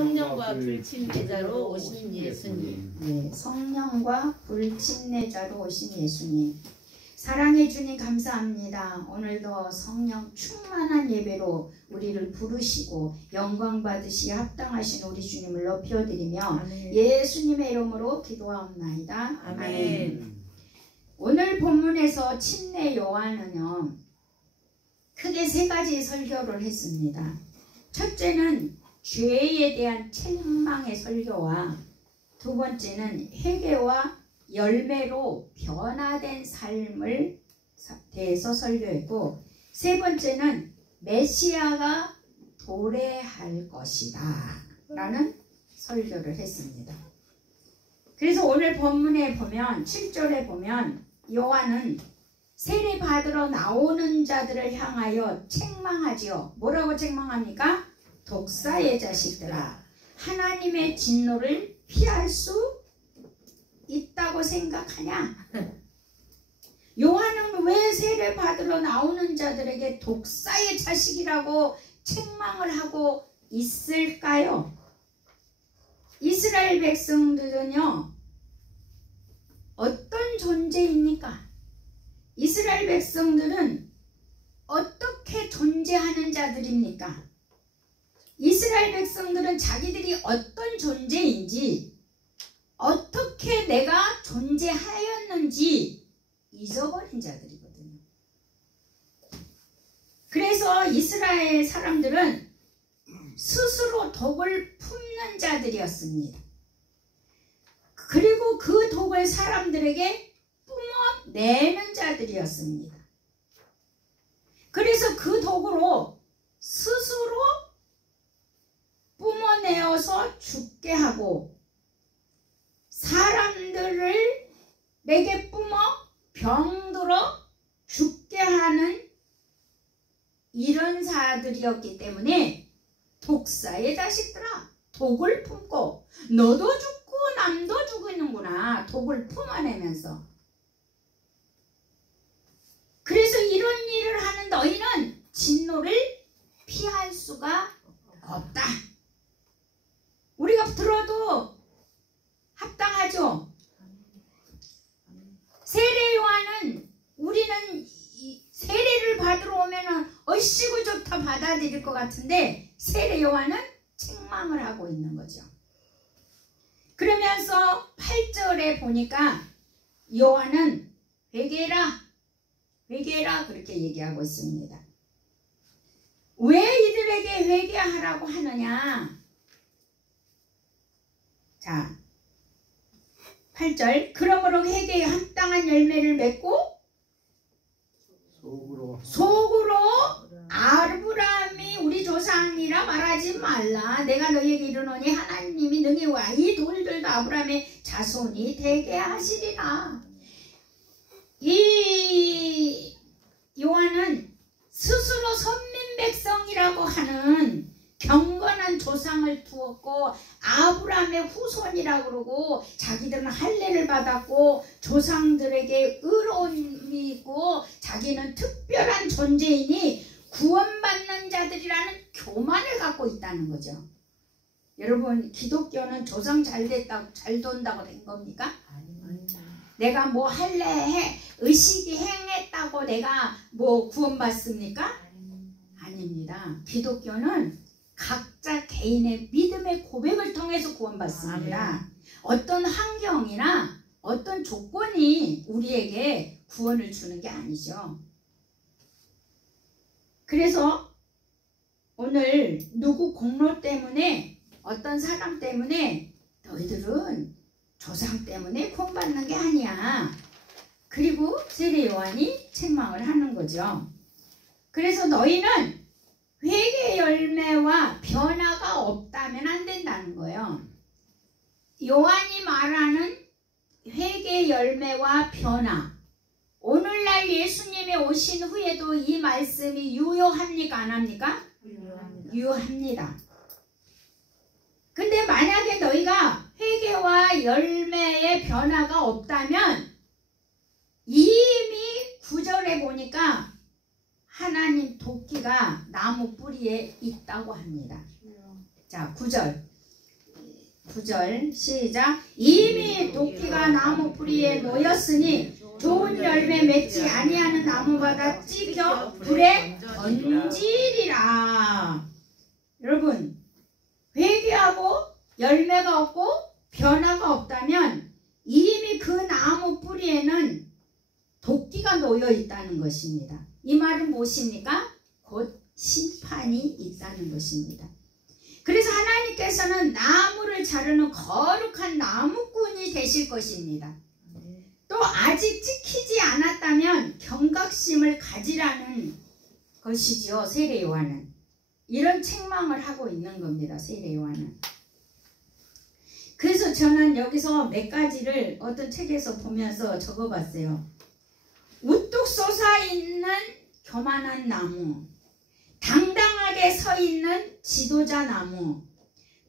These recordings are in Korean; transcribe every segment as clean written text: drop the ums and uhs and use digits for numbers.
성령과 불침례자로 오신 예수님. 네, 성령과 불침례자로 오신 예수님. 사랑해 주님 감사합니다. 오늘도 성령 충만한 예배로 우리를 부르시고 영광 받으시기에 합당하신 우리 주님을 높여드리며 아멘. 예수님의 이름으로 기도하옵나이다. 아멘. 아멘. 오늘 본문에서 침례 요한은요, 크게 세 가지 설교를 했습니다. 첫째는 죄에 대한 책망의 설교와 두 번째는 회개와 열매로 변화된 삶을 대해서 설교했고, 세 번째는 메시아가 도래할 것이다 라는 설교를 했습니다. 그래서 오늘 본문에 보면 7절에 보면 요한은 세례 받으러 나오는 자들을 향하여 책망하지요. 뭐라고 책망합니까? 독사의 자식들아, 하나님의 진노를 피할 수 있다고 생각하냐? 요한은 왜 세례 받으러 나오는 자들에게 독사의 자식이라고 책망을 하고 있을까요? 이스라엘 백성들은요, 어떤 존재입니까? 이스라엘 백성들은 어떻게 존재하는 자들입니까? 이스라엘 백성들은 자기들이 어떤 존재인지, 어떻게 내가 존재하였는지 잊어버린 자들이거든요. 그래서 이스라엘 사람들은 스스로 독을 품는 자들이었습니다. 그리고 그 독을 사람들에게 뿜어내는 자들이었습니다. 그래서 그 독으로 스스로 뿜어내어서 죽게 하고, 사람들을 내게 뿜어 병들어 죽게 하는 이런 자들이었기 때문에 독사의 자식들아, 독을 품고 너도 죽고 남도 죽이는구나, 독을 품어내면서. 그래서 이런 일을 하는 너희는 진노를 피할 수가 없다. 우리가 들어도 합당하죠. 세례 요한은, 우리는 세례를 받으러 오면은 얼씨구 좋다 받아들일 것 같은데, 세례 요한은 책망을 하고 있는 거죠. 그러면서 8절에 보니까 요한은 회개라, 회개라 그렇게 얘기하고 있습니다. 왜 이들에게 회개하라고 하느냐? 자, 8절, 그러므로 회개에 합당한 열매를 맺고 속으로 아브라함이 우리 조상이라 말하지 말라. 내가 너희에게 이르노니 하나님이 능히 와 이 돌들도 아브라함의 자손이 되게 하시리라. 이 요한은 스스로 선민 백성이라고 하는 경건한 조상을 두었고, 아브라함의 후손이라고 그러고, 자기들은 할례를 받았고 조상들에게 의로움이 있고 자기는 특별한 존재이니 구원받는 자들이라는 교만을 갖고 있다는 거죠. 여러분, 기독교는 조상 잘 됐다고, 잘 돈다고 된 겁니까? 내가 뭐 할례 의식이 행했다고 내가 뭐 구원받습니까? 아닙니다. 기독교는 각자 개인의 믿음의 고백을 통해서 구원받습니다. 어떤 환경이나 어떤 조건이 우리에게 구원을 주는 게 아니죠. 그래서 오늘 누구 공로 때문에, 어떤 사람 때문에, 너희들은 조상 때문에 구원받는 게 아니야. 그리고 세례 요한이 책망을 하는 거죠. 그래서 너희는 회개 열매와 변화가 없다면 안 된다는 거예요. 요한이 말하는 회개 열매와 변화, 오늘날 예수님이 오신 후에도 이 말씀이 유효합니까? 안 합니까? 유효합니다. 근데 만약에 너희가 회개와 열매의 변화가 없다면, 이미 9절에 보니까 하나님 도끼가 나무 뿌리에 있다고 합니다. 자, 9절. 9절 시작. 이미 도끼가 나무 뿌리에 놓였으니 좋은 열매 맺지 아니하는 나무마다 찢겨 불에 던지리라. 여러분, 회개하고 열매가 없고 변화가 없다면 이미 그 나무 뿌리에는 도끼가 놓여 있다는 것입니다. 이 말은 무엇입니까? 곧 심판이 있다는 것입니다. 그래서 하나님께서는 나무를 자르는 거룩한 나무꾼이 되실 것입니다. 또 아직 찍히지 않았다면 경각심을 가지라는 것이지요. 세례 요한은 이런 책망을 하고 있는 겁니다. 세례 요한은. 그래서 저는 여기서 몇 가지를 어떤 책에서 보면서 적어봤어요. 우뚝 솟아있는 교만한 나무, 당당하게 서있는 지도자 나무,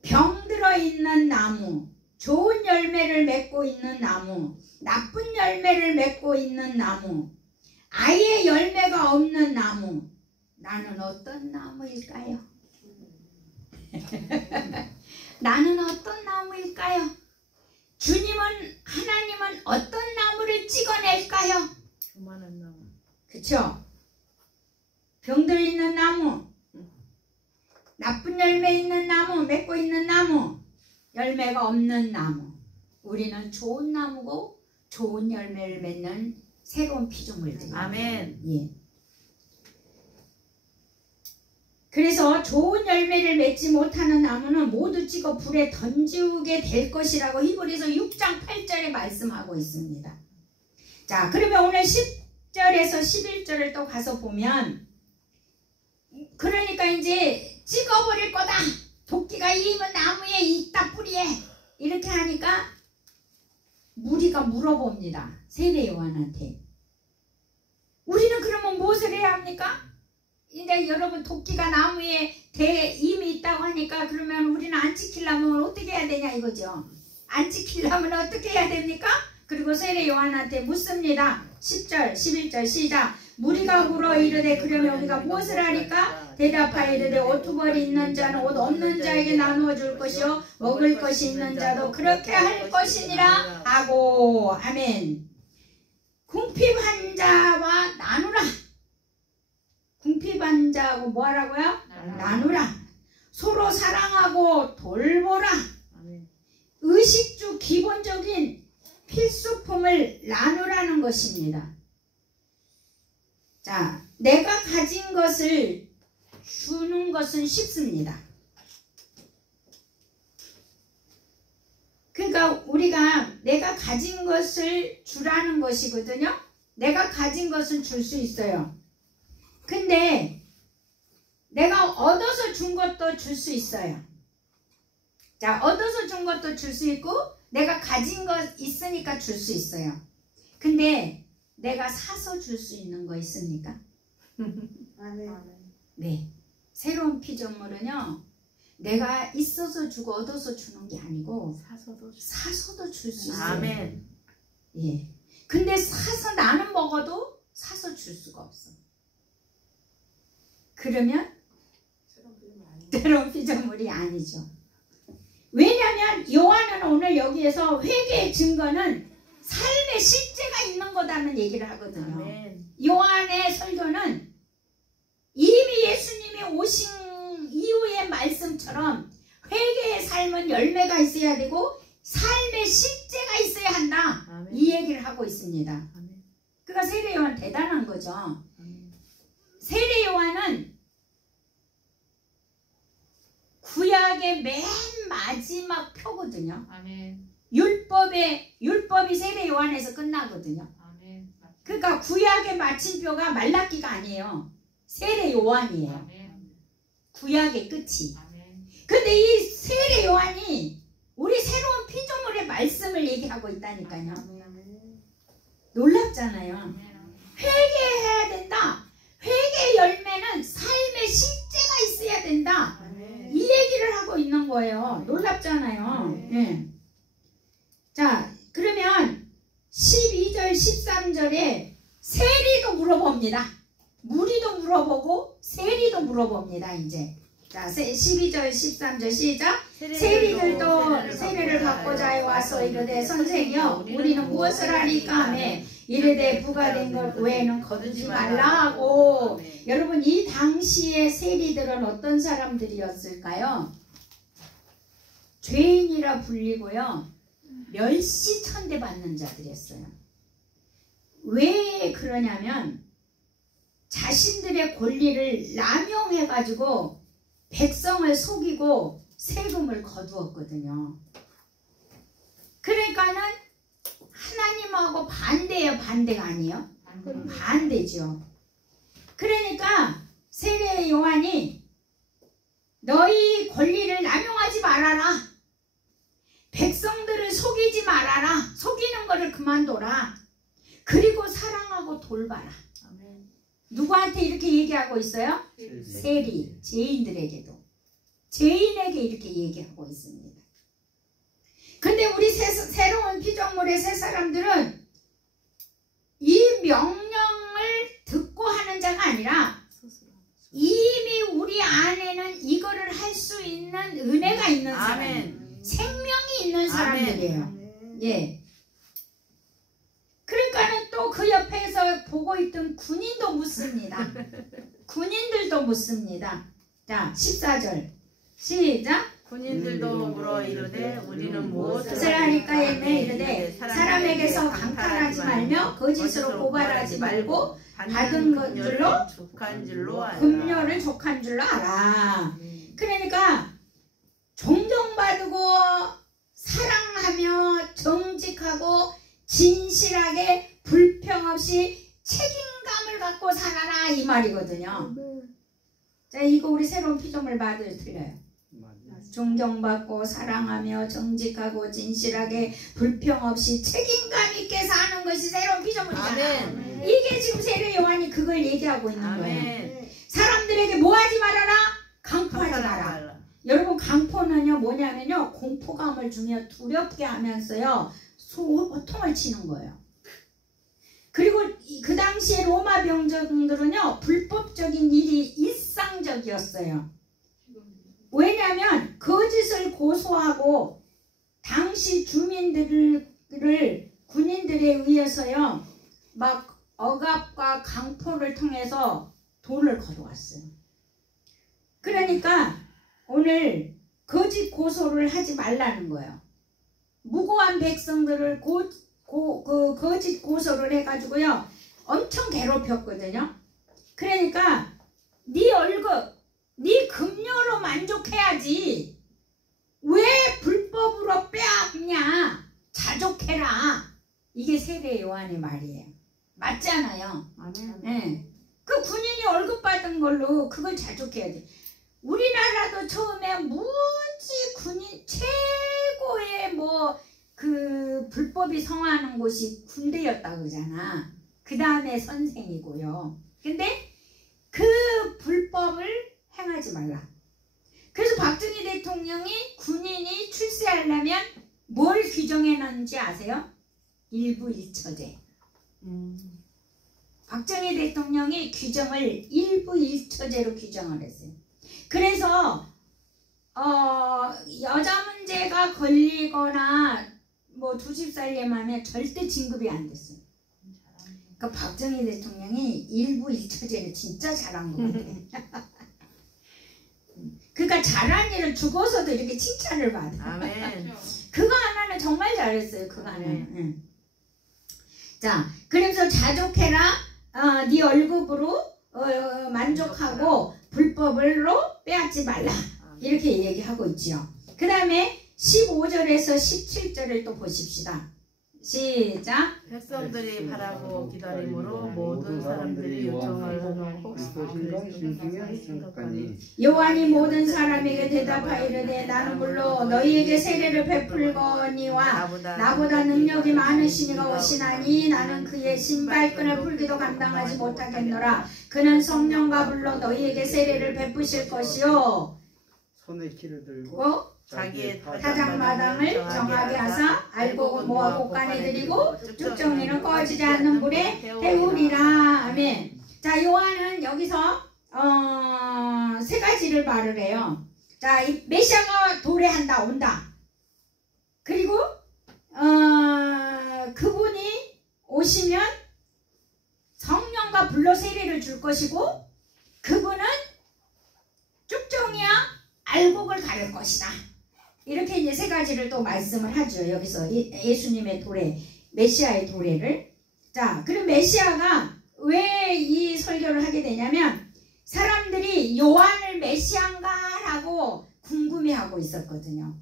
병들어 있는 나무, 좋은 열매를 맺고 있는 나무, 나쁜 열매를 맺고 있는 나무, 아예 열매가 없는 나무. 나는 어떤 나무일까요? 나는 어떤 나무일까요? 하나님은 어떤 나무를 찍어낼까요? 교만한 나무. 그쵸? 병들 있는 나무, 나쁜 열매 있는 나무, 맺고 있는 나무, 열매가 없는 나무. 우리는 좋은 나무고 좋은 열매를 맺는 새로운 피조물들입니다. 아멘. 예. 그래서 좋은 열매를 맺지 못하는 나무는 모두 찍어 불에 던지게 될 것이라고 히브리서 6장 8절에 말씀하고 있습니다. 자, 그러면 오늘 10절에서 11절을 또 가서 보면, 그러니까 이제 찍어버릴 거다. 도끼가 이면 나무에 있다, 뿌리에. 이렇게 하니까 무리가 물어봅니다. 세례 요한한테. 우리는 그러면 무엇을 해야 합니까? 이제 여러분, 도끼가 나무에 이미 있다고 하니까 그러면 우리는 안 지키려면 어떻게 해야 되냐 이거죠. 안 지키려면 어떻게 해야 됩니까? 그리고 세례 요한한테 묻습니다. 10절 11절 시작. 무리가 물어 이르되 그러면 우리가 무엇을 하리까? 대답하여 이르되 오투벌이 있는 자는 옷 없는 자에게 나누어 줄 것이요 먹을 것이 있는 자도 그렇게 할 것이니라 하고. 아멘. 궁핍한 자와 나누라. 궁핍한 자하고 뭐 하라고요? 나누라. 서로 사랑하고 돌보라. 의식주 기본적인 필수품을 나누라는 것입니다. 자, 내가 가진 것을 주는 것은 쉽습니다. 그러니까 우리가 내가 가진 것을 주라는 것이거든요. 내가 가진 것은 줄 수 있어요. 근데 내가 얻어서 준 것도 줄 수 있어요. 자, 얻어서 준 것도 줄 수 있고 내가 가진 것 있으니까 줄 수 있어요. 근데 내가 사서 줄 수 있는 거 있습니까? 네. 새로운 피조물은요, 내가 있어서 주고 얻어서 주는 게 아니고 사서도 줄 수 있어요. 아멘. 예. 근데 사서 나는 먹어도 사서 줄 수가 없어. 그러면 새로운 피조물이 아니죠. 왜냐하면 요한은 오늘 여기에서 회개의 증거는 삶의 실제가 있는 거다는 얘기를 하거든요. 아멘. 요한의 설교는 이미 예수님이 오신 이후의 말씀처럼 회개의 삶은 열매가 있어야 되고 삶의 실제가 있어야 한다. 아멘. 이 얘기를 하고 있습니다. 아멘. 그러니까 세례 요한 대단한 거죠. 아멘. 세례 요한은 구약의 맨 마지막 표거든요. 아멘. 율법이 세례 요한에서 끝나거든요. 아멘. 그러니까 구약의 마침표가 말라기가 아니에요. 세례 요한이에요. 아멘. 구약의 끝이. 아멘. 근데 이 세례 요한이 우리 새로운 피조물의 말씀을 얘기하고 있다니까요. 놀랍잖아요. 회개해야 된다. 회개의 열매는 삶의 실제가 있어야 된다. 이 얘기를 하고 있는 거예요. 놀랍잖아요. 네. 자, 그러면 12절 13절에 세리도 물어봅니다. 무리도 물어보고 세리도 물어봅니다. 이제 자, 12절 13절 시작. 세리들도 세례 받고자 와서 이르되 선생이여 우리는 무엇을 하리까 하매 이르되 부과된 것 외에는 거두지 말라 하고. 여러분 이 당시의 세리들은 어떤 사람들이었을까요? 죄인이라 불리고요 멸시천대 받는 자들이었어요. 왜 그러냐면 자신들의 권리를 남용해가지고 백성을 속이고 세금을 거두었거든요. 그러니까는 하나님하고 반대예요, 반대가 아니에요? 반대죠. 그러니까 세례 요한이 너희 권리를 남용하지 말아라. 백성들을 속이지 말아라. 속이는 거를 그만둬라. 그리고 사랑하고 돌봐라. 누구한테 이렇게 얘기하고 있어요? 세리, 죄인들에게도. 죄인에게 이렇게 얘기하고 있습니다. 근데 우리 새로운 피조물의 새 사람들은 이 명령을 듣고 하는 자가 아니라 이미 우리 안에는 이거를 할 수 있는 은혜가 있는 사람, 생명이 있는 사람들이에요. 예. 그러니까는 또 그 옆에서 보고 있던 군인도 묻습니다. 군인들도 묻습니다. 자, 14절 시작. 군인들도 물어 이르되 우리는 무엇을 하니까 했네. 이르되 사람에게서 강탈하지 말며 거짓으로 고발하지 말고 받은 것 줄로 족한 줄로 알아. 금료를 족한 줄로 알아. 그러니까 존경받고 사랑하며 정직하고 진실하게 불평 없이 책임감을 갖고 살아라 이 말이거든요. 자, 이거 우리 새로운 피조물 말도 틀려요. 존경받고 사랑하며 정직하고 진실하게 불평 없이 책임감 있게 사는 것이 새로운 피조물이잖아요. 이게 지금 세례 요한이 그걸 얘기하고 있는 거예요. 사람들에게 뭐 하지 말아라? 강포하지 마라. 여러분 강포는요 뭐냐면요 공포감을 주며 두렵게 하면서요 호통을 치는 거예요. 그리고 그 당시에 로마 병정들은요 불법적인 일이 일상적이었어요. 왜냐하면 거짓을 고소하고 당시 주민들을 군인들에 의해서요 막 억압과 강포를 통해서 돈을 거둬왔어요. 그러니까 오늘 거짓 고소를 하지 말라는 거예요. 무고한 백성들을 거짓 고소를 해가지고요 엄청 괴롭혔거든요. 그러니까 네 월급 네 급료로 만족해야지 왜 불법으로 빼앗냐. 자족해라. 이게 세례 요한의 말이에요. 맞잖아요. 네. 그 군인이 월급 받은 걸로 그걸 자족해야지. 우리나라도 처음에 무지 군인 최고의 그 불법이 성하는 곳이 군대였다 그러잖아. 그 다음에 선생이고요. 근데 그 불법을 행하지 말라. 그래서 박정희 대통령이 군인이 출세하려면 뭘 규정해 놨는지 아세요? 일부일처제. 박정희 대통령이 규정을 일부일처제로 규정을 했어요. 그래서 여자 문제가 걸리거나 뭐 2집 살림하면 절대 진급이 안 됐어요. 그러니까 박정희 대통령이 일부일처제를 진짜 잘한 것 같아요. 그러니까 잘한 일을 죽어서도 이렇게 칭찬을 받아. 아멘. 그거 하나는 정말 잘했어요. 그거 하나는. 자, 그래서 자족해라. 네 월급으로 만족하고 불법으로 빼앗지 말라. 이렇게 얘기하고 있지요. 그 다음에 15절에서 17절을 또 보십시다. 시작. 백성들이 바라고 기다림으로 모든 사람들이 요청을 하고 요한이 모든 사람에게 대답하이르되 나는 물론 너희에게 세례를 베풀거니와 나보다 능력이 많으시니가 오시나니 나는 그의 신발끈을 풀기도 감당하지 못하겠노라. 그는 성령과 불로 너희에게 세례를 베푸실 것이요 손에 키를 들고 자기의 타작마당을 정하게 하사 알곡은 모아 곡간에 드리고 쭉정이는 꺼지지 않는 불에 태우리라. 아멘. 자, 요한은 여기서 세 가지를 말을 해요. 자, 이 메시아가 도래한다, 온다. 그 그리고 그분이 오시면 성령과 불로 세례를 줄 것이고 그분은 쭉정이야 알곡을 가를 것이다. 이렇게 이제 세 가지를 또 말씀을 하죠. 여기서 예수님의 도래, 메시아의 도래를. 자, 그럼 메시아가 왜 이 설교를 하게 되냐면 사람들이 요한을 메시아인가라고 궁금해하고 있었거든요.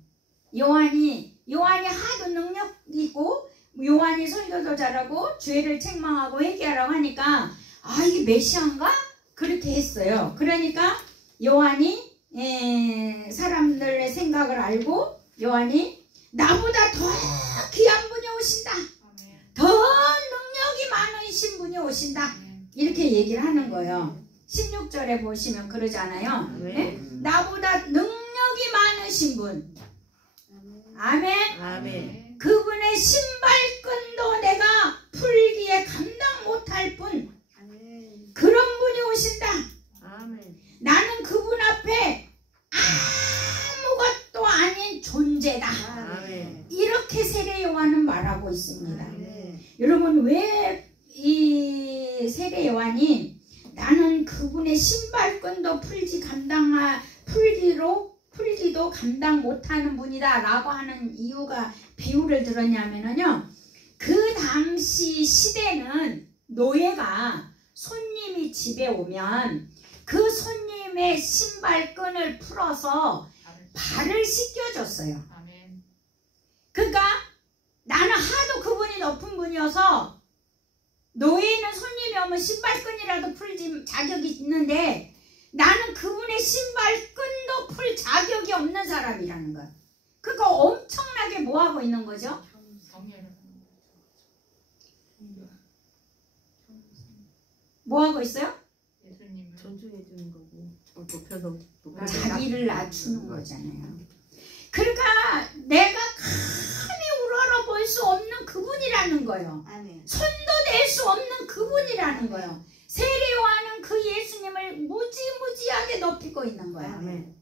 요한이 하도 능력 있고 요한이 설교도 잘하고 죄를 책망하고 회개하라고 하니까 아 이게 메시아인가? 그렇게 했어요. 그러니까 요한이 사람들의 생각을 알고 요한이 나보다 더 귀한 분이 오신다. 더 능력이 많으신 분이 오신다. 이렇게 얘기를 하는 거예요. 16절에 보시면 그러잖아요. 네? 나보다 능력이 많으신 분. 아멘. 아멘. 그분의 신발끈도 내가 풀기에 감당 못할 분. 그런 분이 오신다. 아멘. 나는 그분 앞에 아무것도 아닌 존재다. 아멘. 이렇게 세례 요한은 말하고 있습니다. 아멘. 여러분 왜 이 세례 요한이 나는 그분의 신발끈도 풀기도 감당 못하는 분이다 라고 하는 이유가 비유를 들었냐면요, 그 당시 시대는 노예가 손님이 집에 오면 그 손님의 신발끈을 풀어서 발을 씻겨줬어요. 그러니까 나는 하도 그분이 높은 분이어서 노예는 손님이 오면 신발끈이라도 풀지 자격이 있는데 나는 그분의 신발끈도 풀 자격이 없는 사람이라는 거야. 그러니까 엄청나게 뭐하고 있는 거죠? 뭐하고 있어요? 존중해 주는 거고 높여서 자기를 낮추는 거잖아요. 그러니까 내가 감히 우러러 볼 수 없는 그분이라는 거예요. 손도 댈 수 없는 그분이라는 거예요. 세례 요한은 그 예수님을 무지무지하게 높이고 있는 거야. 아멘.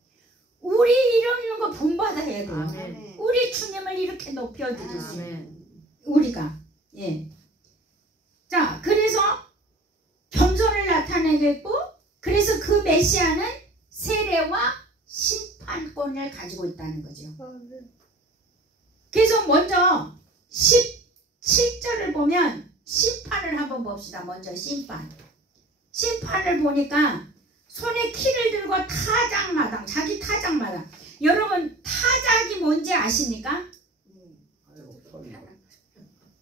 우리 이러는 거 본받아야 돼요. 아멘. 우리 주님을 이렇게 높여드리지. 아멘. 우리가. 예. 자, 그래서 겸손을 나타내겠고, 그래서 그 메시아는 세례와 심판권을 가지고 있다는 거죠. 그래서 먼저 17절을 보면 심판을 한번 봅시다. 먼저 심판. 심판을 보니까 손에 키를 들고 타작마당, 자기 타작마당. 여러분 타작이 뭔지 아십니까?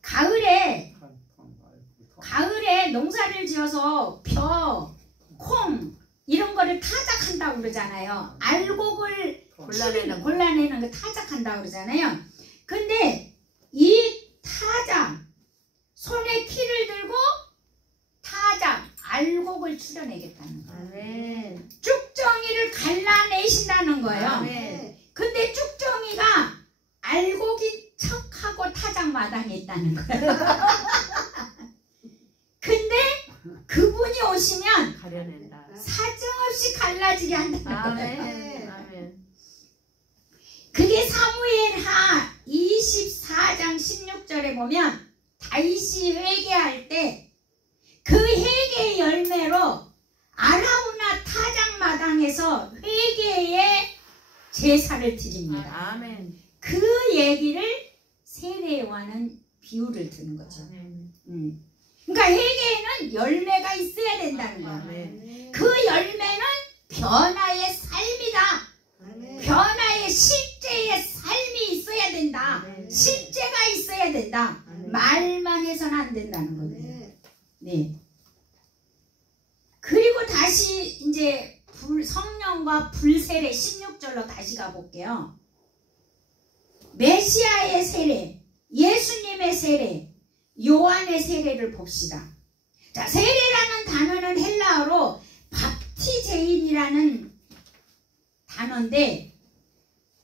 가을에 농사를 지어서 벼, 콩 이런 거를 타작한다고 그러잖아요. 알곡을 골라내는 거 타작한다고 그러잖아요. 근데 이 타작, 손에 키를 들고 타작, 알곡을 추려내겠다는 거예요. 아멘. 쭉정이를 갈라내신다는 거예요. 아멘. 근데 쭉정이가 알곡인 척하고 타작마당에 있다는 거예요. 근데 그분이 오시면 가려낸다. 사정없이 갈라지게 한다는 거예요. 아멘. 아멘. 그게 사무엘하 24장 16절에 보면 다윗이 회개할 때 그 회개의 열매로 아라우나 타작마당에서 회개의 제사를 드립니다. 아멘. 그 얘기를 세례 요한은 비유를 드는 거죠. 아멘. 그러니까 회개에는 열매가 있어야 된다는 거예요. 아멘. 그 열매는 변화의 삶이다. 변화의 실제의 삶이 있어야 된다. 아멘. 실제가 있어야 된다. 아멘. 말만 해서는 안 된다는 거예요. 네. 그리고 다시 이제 성령과 불세례 16절로 다시 가볼게요. 메시아의 세례, 예수님의 세례, 요한의 세례를 봅시다. 자, 세례라는 단어는 헬라어로 밥티제인이라는 단어인데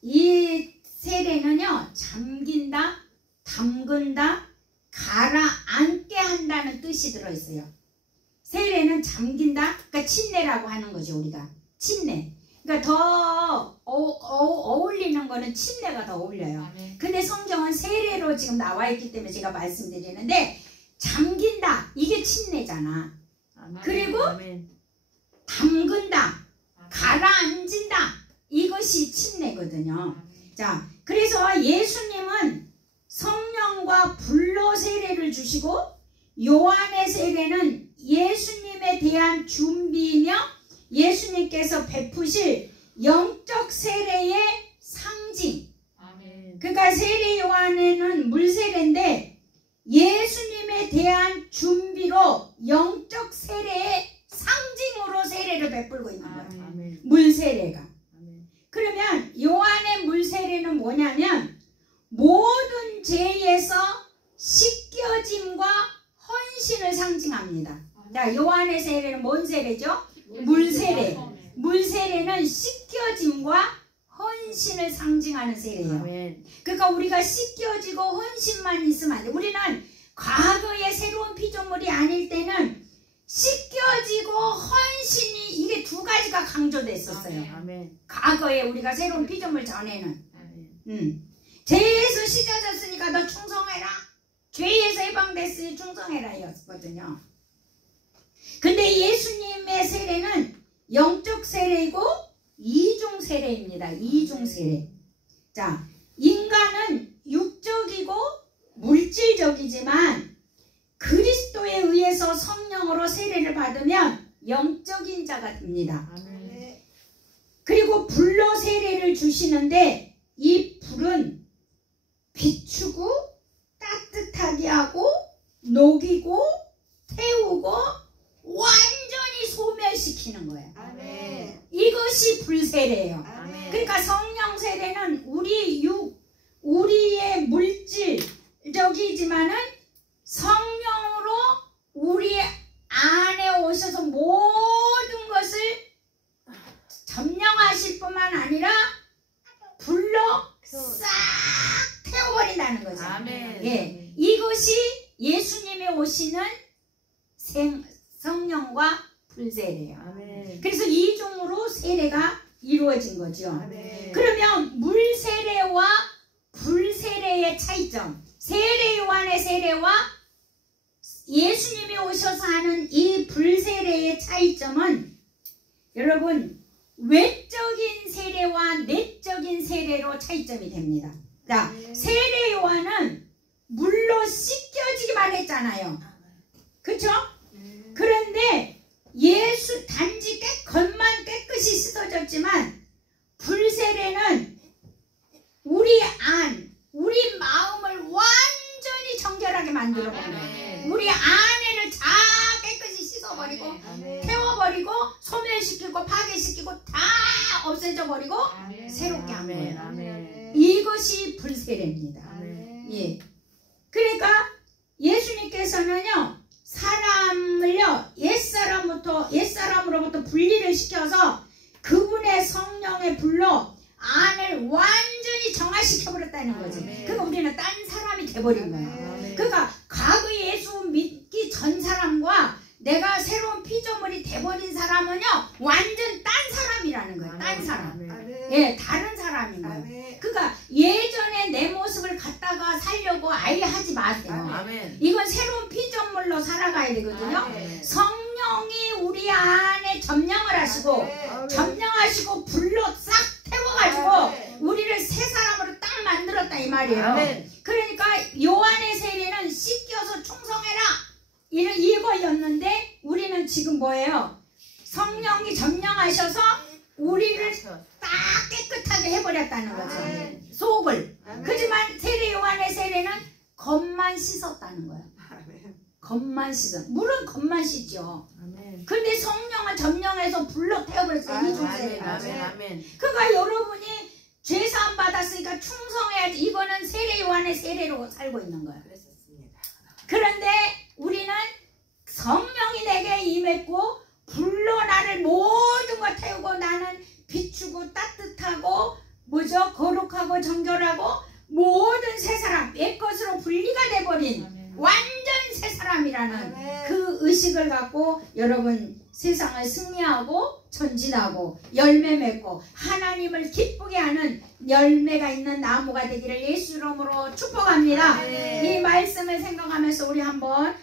이 세례는요, 잠긴다, 담근다, 가라앉게 한다는 뜻이 들어있어요. 세례는 잠긴다, 그러니까 침례라고 하는 거죠. 우리가 침례. 그러니까 더 어울리는 거는 침례가 더 어울려요. 아멘. 근데 성경은 세례로 지금 나와 있기 때문에 제가 말씀드리는데, 잠긴다 이게 침례잖아. 아멘. 그리고 아멘. 담근다, 가라앉힌다, 이것이 침례거든요. 자, 그래서 예수님은 성령과 불로 세례를 주시고, 요한의 세례는 예수님에 대한 준비이며 예수님께서 베푸실 영적 세례의 상징. 아멘. 그러니까 세례 요한에는 물세례인데 예수님에 대한 준비로 영적 세례의 상징으로 세례를 베풀고 있는 거예요. 아멘. 아멘. 물세례가. 아멘. 그러면 요한의 물세례는 뭐냐면 모든 죄에서 씻겨짐과 헌신을 상징합니다. 자, 요한의 세례는 뭔 세례죠? 물세례. 물세례는 씻겨짐과 헌신을 상징하는 세례예요. 아멘. 그러니까 우리가 씻겨지고 헌신만 있으면 안 돼. 우리는 과거의 새로운 피조물이 아닐 때는 씻겨지고 헌신이 이게 두 가지가 강조됐었어요. 아멘. 과거에 우리가 새로운 피조물 전에는. 아멘. 죄에서 씻어졌으니까 너 충성해라. 죄에서 해방됐으니 충성해라 였거든요. 근데 예수님의 세례는 영적 세례이고 이중 세례입니다. 이중 세례. 자, 인간은 육적이고 물질적이지만 그리스도에 의해서 성령으로 세례를 받으면 영적인 자가 됩니다. 아멘. 그리고 불로 세례를 주시는데 이 불은 비추고 따뜻하게 하고 녹이고 태우고 완전히 소멸시키는 거예요. 아멘. 이것이 불세례예요. 아멘. 그러니까 성령 세례는 우리의 물질적이지만은 성령으로 우리 안에 오셔서 모든 것을 점령하실 뿐만 아니라 불로 싹 태워버린다는 거죠. 아멘. 예, 이것이 예수님이 오시는 성령과 불세례예요. 아멘. 그래서 이중으로 세례가 이루어진 거죠. 아멘. 그러면 물세례와 불세례의 차이점, 세례 요한의 세례와 예수님이 오셔서 하는 이 불세례의 차이점은 여러분 외적인 세례와 내적인 세례로 차이점이 됩니다. 자, 세례 요한은 물로 씻겨지기만 했잖아요. 그렇죠? 그런데 예수 단지 겉만 깨끗이 씻어졌지만 불세례는 우리 우리 마음을 완전히 정결하게 만들어버려요. 아멘. 우리 안에를 다 깨끗이 씻어버리고 아멘. 태워버리고 소멸시키고 파괴시키고 다 없애져버리고 아멘. 새롭게 한 거예요. 아멘. 이것이 불세례입니다. 아멘. 예. 그러니까 예수님께서는요 사람을요 옛사람으로부터 분리를 시켜서 그분의 성령의 불로 안을 완전히 정화시켜버렸다는 거지. 아멘. 그러니까 우리는 딴 사람이 돼버린 거야. 아멘. 그러니까 과거에 예수 믿기 전 사람과 내가 새로운 피조물이 돼버린 사람은요 완전 딴 사람이라는 거예요. 딴 사람. 아멘. 예, 다른 사람인 거예요. 그러니까 예전에 내 모습을 갖다가 살려고 아예 하지 마세요. 아멘. 이건 새로운 피조물로 살아가야 되거든요. 아멘. 성령이 우리 안에 점령을 하시고 점령하시고 불로 싹 태워가지고 우리를 새 사람으로 딱 만들었다 이 말이에요. 아멘. 그러니까 요한의 세례는 씻겨서 충성해라 이거였는데 우리는 지금 뭐예요? 성령이 점령하셔서 우리를 딱 깨끗하게 해버렸다는 거죠. 아멘. 속을. 그지만 세례 요한의 세례는 겉만 씻었다는 거예요. 겉만 씻어. 물은 겉만 씻죠. 아멘. 근데 성령을 점령해서 불로 태워버렸어요. 이중 아멘. 세례가. 아멘. 아멘. 그러니까 여러분이 죄사함 받았으니까 충성해야지. 이거는 세례 요한의 세례로 살고 있는 거예요. 그런데 우리는 성령이 내게 임했고 불로 나를 모든 걸 태우고 나는 비추고 따뜻하고 뭐죠? 거룩하고 정결하고 모든 새 사람 옛 것으로 분리가 돼버린 아멘. 완전 새 사람이라는 아멘. 그 의식을 갖고 여러분 세상을 승리하고 전진하고 열매 맺고 하나님을 기쁘게 하는 열매가 있는 나무가 되기를 예수 이름으로 축복합니다. 아멘. 이 말씀을 생각하면서 우리 한번